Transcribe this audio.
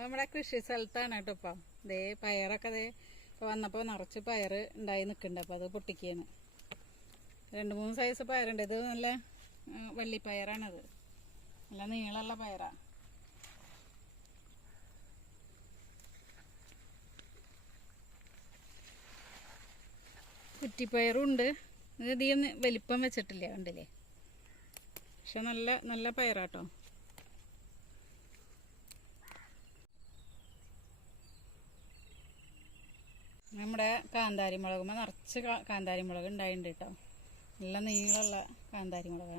നമ്മുടെ കൃഷി സ്ഥലത്താണ് കേട്ടോ ഇപ്പം. ദേ പയറൊക്കെ ദേ ഇപ്പൊ വന്നപ്പോൾ നിറച്ച് പയർ ഉണ്ടായി നിൽക്കുന്നുണ്ട് അപ്പോൾ അത് പൊട്ടിക്കുകയാണ്. രണ്ട് മൂന്ന് സൈസ് പയറുണ്ട്. ഇത് നല്ല വള്ളിപ്പയറാണത്. നല്ല നീളമുള്ള പയറാ. കുറ്റിപ്പയറും ഉണ്ട്. ഇത് അധികം വലിപ്പം വെച്ചിട്ടില്ല കണ്ടില്ലേ? പക്ഷെ നല്ല നല്ല പയറാട്ടോ നമ്മുടെ കാന്താരി മുളകുമ്പോൾ നിറച്ച് കാന്താരി മുളക് ഉണ്ടായിട്ടുണ്ട് കേട്ടോ നല്ല നീളമുള്ള കാന്താരി മുളക്